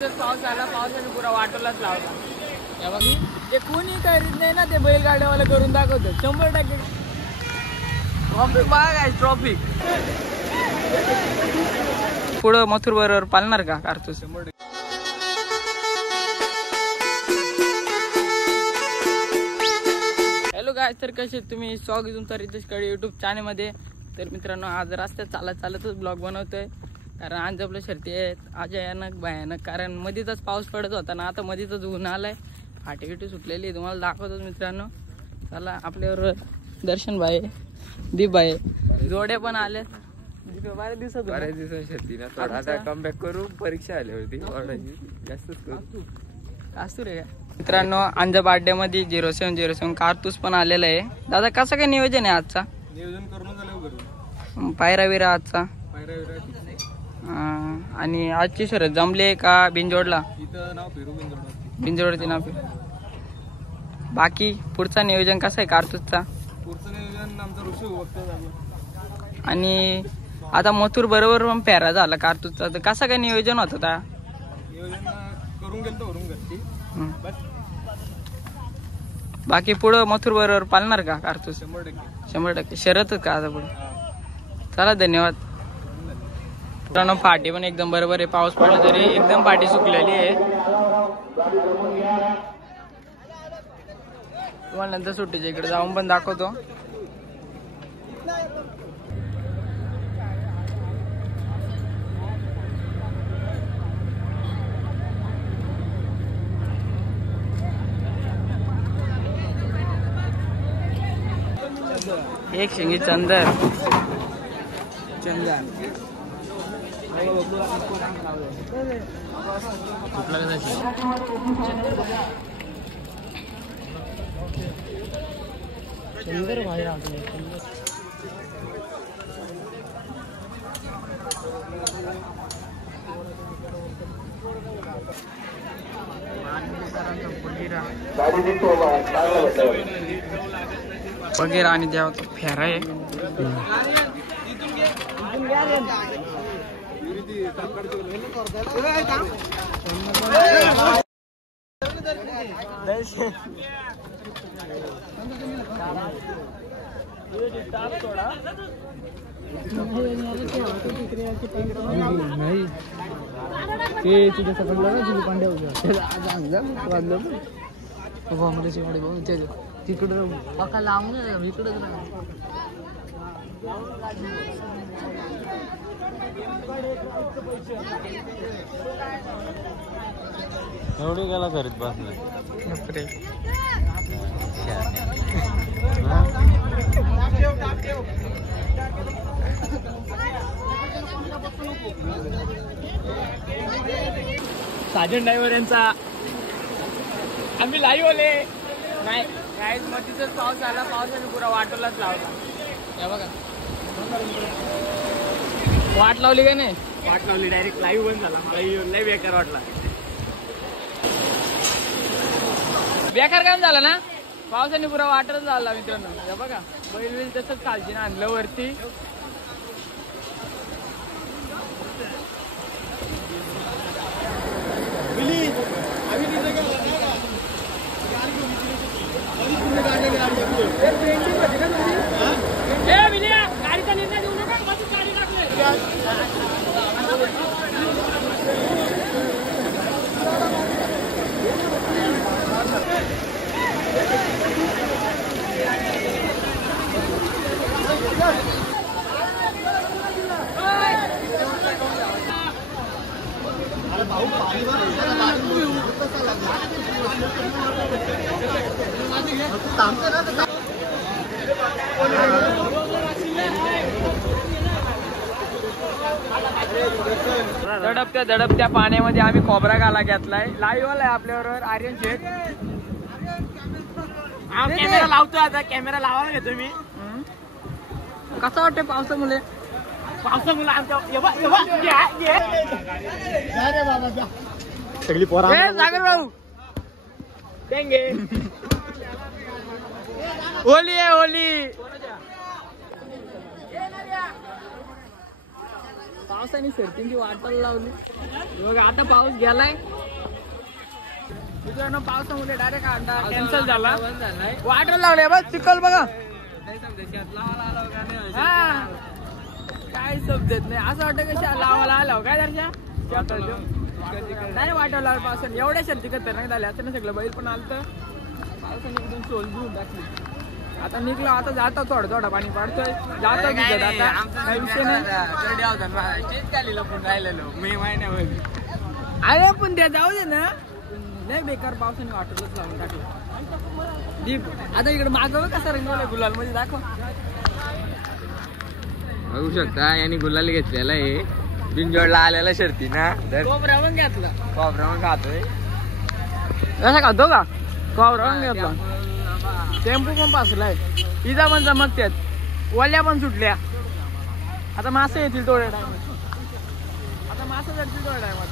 पाऊस आला, पावसाने पुरा वाटोलाच लावला. ते कोणी करीत नाही ना, ते बैलगाड्यावाला करून दाखवतो 100%. ट्रॉफिक बघा, ट्रॉफिक पुढं मथुर बरोबर पालणार का कारतूस? हॅलो गाय, तर कसे तुम्ही? स्वागत तुमचं रितेश कडे युट्यूब चॅनलमध्ये. तर मित्रांनो, आज रस्त्यात चालतच ब्लॉग बनवतोय, कारण आज आपल्या शर्ती आहेत अजयानक भयानक. कारण मधीतच पाऊस पडत होता ना, आता मधीतच ऊन आलाय, फाटी सुटलेली तुम्हाला दाखवतो मित्रांनो. चला, आपल्यावर दर्शन भाई, दीप भाई, जोड्या पण आल्या. बऱ्याच दिवसात शर्ती ना, आता कमबॅक करू. परीक्षा आली होती जास्तच करू कास्तू रे. मित्रांनो, अंजप अड्ड्यामध्ये 0707 कारतूस पण आलेला आहे. दादा, कसं काय नियोजन आहे आजचा? नियोजन करून पायरा विरा आजचा आणि आजची शरद जमले का बिनजोडला? बिनजोडचे नाव. बाकी पुढचा नियोजन कसं आहे कारतूसचा? पुढचं नियोजन आमचा ऋषी. आणि आता मथुर बरोबर पण फेरा झाला कारतूसचा, तर कसं काय नियोजन होत होता? नियोजन करून गेलो घरची. बाकी पुढं मथुर बरोबर पालणार का कारतूस? 100% शरतच का आता पुढे? चला, धन्यवाद. मित्रांनो, फाटी पण एकदम बरोबर आहे. पाऊस पडला तरी एकदम फाटी सुकलेली आहे. तुम्हाला नंतर सुट्टीच्या इकडे जाऊन पण दाखवतो. एक शिंगी चंदर वगैरे आणि द्यावा तो फेरा आहे. ते तुझ्या सगळं ना पांड्या तिकडं पका लावून इकडं एवढी गेला करीत बसला. साजन ड्रायव्हर यांचा आम्ही लाईव्ह आले नाही काय. मधीतच पाऊस आला, पावसाने पुरा वाटोलाच लावला. हे बघा, वाट लावली का नाही? वाट लावली, डायरेक्ट लाईव्ह बंद झाला. मला लय बेकार वाटला. बेकार काम झाला ना, पावसाने पुरा वाटच झाला मित्रांनो. हे बघा, बैल तसंच खालची ना आणलं वरती. गाडीचा निर्णय देऊ नका, गाडी दडपत्या पाण्यामध्ये आम्ही खोबरा घाला घेतलाय. लाईव्ह आलाय आपल्याबरोबर आर्यन शेठ. कॅमेरा लावतोय आता, कॅमेरा लावायला घेतोय मी. कसं वाटतंय पावसामुळे? सगळी पोरा सागर भाऊ होली आहे, होली. पावसाने शर्तींची वाटायला लावली बघ. आता पाऊस गेलाय मित्रांनो. पावसामुळे डायरेक्ट अंडा कॅन्सल झाला. वाटायला लावले बघ चिखल बघा. हा काय समजत नाही. असं वाटतं कशा लावायला आला काय दर्शा नाही वाटायला लागलं पावसाने. एवढ्या शर्ती खतरनाक झाल्या असं ना. सगळं बैल पण आलं तर पावसाने एकदम सोल घेऊन टाकली. आता निघलो. आता जातो थोडं थोडं पाणी पडतोय. जातो तिथं आता काही विषय नाही. मे महिन्यामध्ये अरे पण त्या जाऊ दे ना. नाही बेकार पावसाने वाटरलंच लावून टाकलं. दीप आता इकडे मागव कसा रंगवलाय गुलाल मध्ये दाखव. बघू शकता यांनी गुलाल घेतलेला आहे. बिनजोडला आलेला शर्ती ना. कोबरा पण घेतला. कोबरा खातोय. कसा खातो का कोबरा पण घेतला. टेम्पो पण पासलाय. इजा पण चमकत्यात. वल्या पण सुटल्या. आता मासे येतील थोड्या टायमात. आता मासे जातील थोड्या टायमात.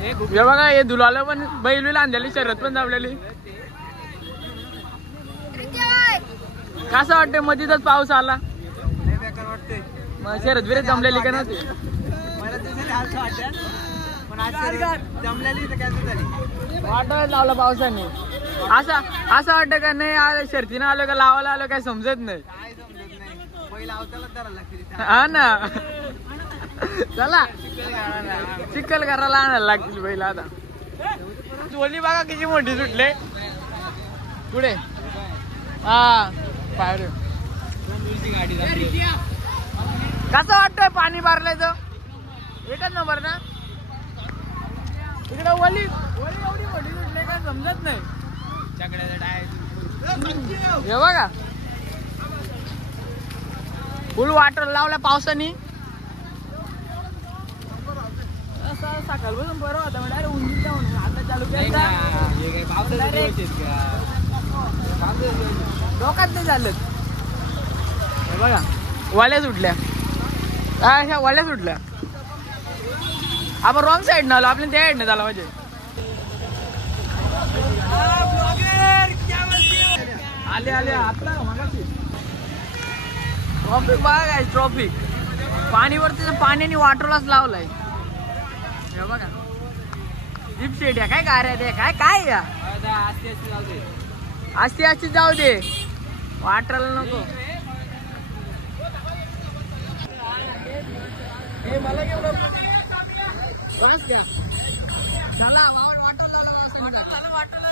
हे बघा हे धुलाला पण बैल आणलेली शर्यत पण जमलेली. कसं वाटतं मधीतच पाऊस आला. मग शर्यत बिरत जमलेली का नव्हती. वाटायला लावला पावसाने. असं वाटतं का नाही शर्तीनं आलो का लावायला आलो काय समजत नाही. हा ना. चला चिखल करायला आणायला लागतील बैल. आता ओली बघा किती मोठी सुटले पुढे. हा पायरे कसं वाटतंय पाणी भरल्याचं. एकच नंबर ना. इकडे ओली एवढी मोठी सुटले काय समजत नाही. हे बघा फुल वाटर लावला पावसाने. सकाळपासून बरं होता म्हणजे उंची जाऊन आता चालू केला. डोक्यात नाही झालं. बघा वाल्या सुटल्या. अशा वाल्या सुटल्या. आपण रॉंग साईड न आलो. आपल्या त्या साईडने झाला म्हणजे. आले आले आपला ट्रॉफिक बघा काय ट्रॉफिक. पाणीवरती पाण्याने वाटरलाच लावलाय. हे बघा जीप शेट आहे काय कार आहे काय काय या. आस्ती आस्ती जाऊ दे वाटरला नको. मला केवढं बस द्या. चला वाटरला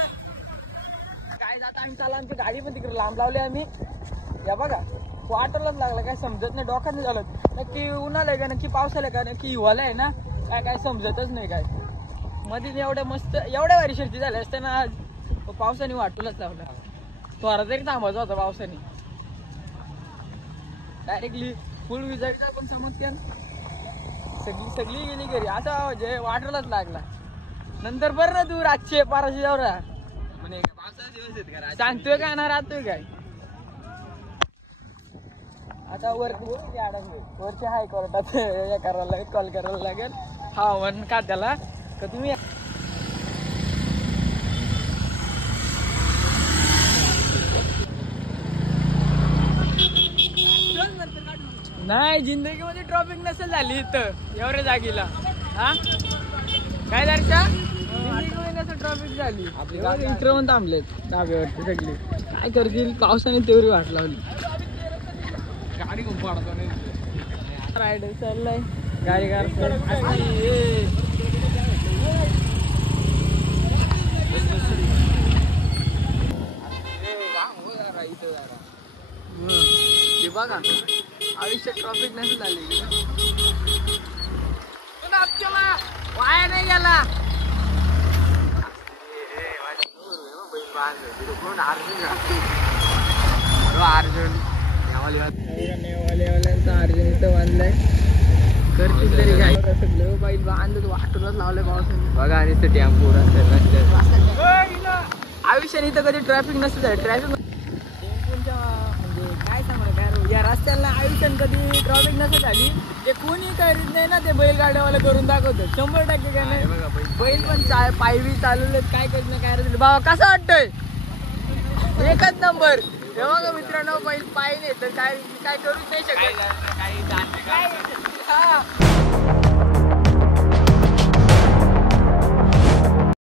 काय जाता आम्ही. चला आमची गाडी पण तिकडे लांब लावली आम्ही. या बघा वाटरलाच लागला काय समजत नाही. डोक्यात नाही झालं. नक्की उन्हाळा आहे का नक्की पावसाला का नक्की हिवाळा आहे ना काय काय समजतच नाही. काय मध्ये एवढ्या मस्त एवढ्या भारी शर्ती झाल्या असताना आज पावसाने वाटूनच लावला. थोडा तरी थांबायचा होता पावसाने. डायरेक्टली फुल विजायचा पण चमत्कार. सगळी गेली घरी. असं म्हणजे वाटरलाच लागला. नंतर बरं ना तू रातशे पाराशे जाऊ राहा सांगतोय काय ना राहतोय काय. आता वरचे हाय कोर्टात हे करायला लागेल. कॉल करायला लागेल हवामान खात्याला का तुम्ही नाही जिंदगीमध्ये ट्रॉफिक नसेल झाली इथं एवढ्या जागीला. हा काय दर्शा जिंदगीमध्ये नसेल ट्रॉफिक झाली. इकडे पण थांबलेत डाब्यावरती सगळे. काय करतील पावसाने तेवढी वाट लावली. गाडी खूप पाडतो रायडर चाललाय गाडी काढतोय. बघा आयुष्यात ट्रॉफिक नाही झाली. वाया नाही गेला. अर्जुन नेवालेवाल्यांचा अर्जुन इथं बांधलाय. करतील तरी काय सगळं बाई बांधत वाटूनच लावलंय पावसाने. बघा आणि टेम्पो आयुष्याने इथं कधी ट्रॅफिक नसतं झालं. ट्रॅफिक टेम्पोच्या म्हणजे काय सांगणार काय या रस्त्याला आयुष्यात कधी ट्रॅफिक नसतं झाली. ते कोणी करीत नाही ना. ते बैलगाड्यावाला करून दाखवतो 100% काय नाही. बैल पण पायवी चालवलेत काय करीत नाही काय. बाबा कसं वाटतंय. एकच नंबर तेव्हा का मित्रांनो बैल पाय नाही तर काय करूच नाही शकत. काही हा